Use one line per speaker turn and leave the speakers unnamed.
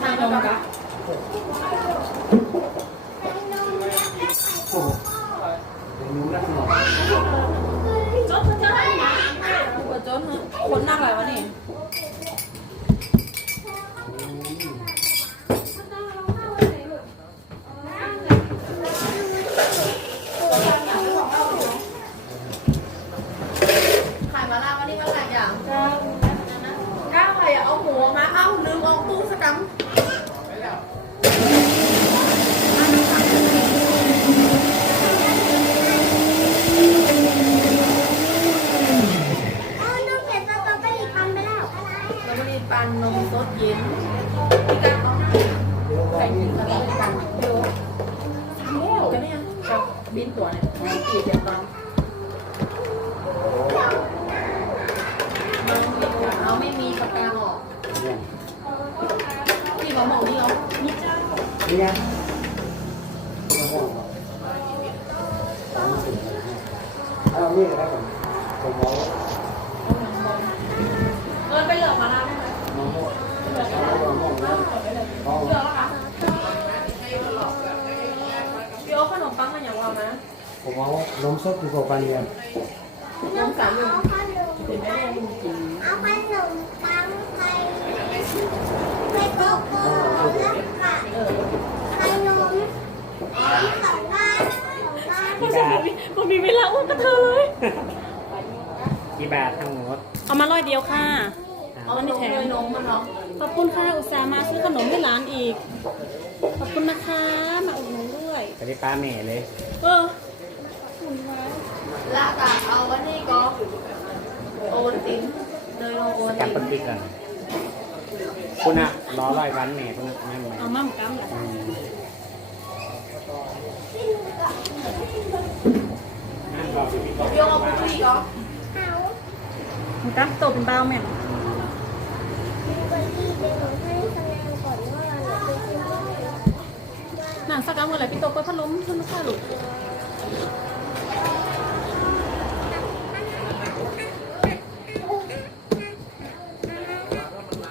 ทางนมกะ
โอ้ยังรู้นะคุณหมอ
จดเจ้าให้นะหัวจนคนนั่งอะไรวะนี่ ขายมาล่าวันนี้มาหลายอย่างก้าวใครอะเอา หมูมาเอ้าลืมเอาตู้สกัม
อ๋อน้องเก็บสตรอเบอรี่ทำไปแล้ว
แล้ววันนี้ปันนมสดเย็นพี่ก้าวเอาใครกินมาแล้วกันเดี๋ยวทำแล้วจะเนี่ยกับบินตัวเนี่ยตีเดียวกันมัน เขาบอกนี่เหรอนี่จ้า
นี่ยเนี่ยห่วงสามสิบเอานี่ก็ได้ก่อนผมมอง
เออไปเหลือกมาแล้ว
มองห่วงเอามองเอา
เหลือกแล้วค่ะพี่โอ๊ขนมปังมันอย่างว่านะ
ผมเอานมสดคือโกปันเนี่ย
น้องสามหนึ่ง
เอาขนม
เห็นไหมเนี่ยลุง
เอาขนมปังไปไปโกโก้แล้วก็
เออ
ขนมที่สองบ้านสองบ้าน
กี่บาท
มันมีเวลาอ้วน กระเทย
กี่บาททั้งหมด
เอามาร้อยเดียวค่ะ
เอานมเลยนมมันเนาะ
ขอบคุณค่ะอุตส่าห์มาซื้อขนมให้ร้านอีก ขอบคุณนะคะมาอุดหนุนด้วย
ไปได้ป้าแม่เลย
เออ
ลากาเอาวันนี้ก็โอวัลตินเลยลงโอวัล
กลับ
ติ
คน
น
ปีก่อนคุณอะรอร้อยวันแม่คุณอะแม่แม่
เอามาหมูกำเหรอ
อืม
พี่โอ๊คเอาคุกกี้ก็
เอา
หมูกำโตเป็นเบาแม่น
วันที่เดี๋ยวหนูให้คะแนนก่อนว่าหนูเป็นคนที่
หนังสักกำเมื่อไหร่พี่โตก็พัดลมขึ้นมาค่ะลูก
เ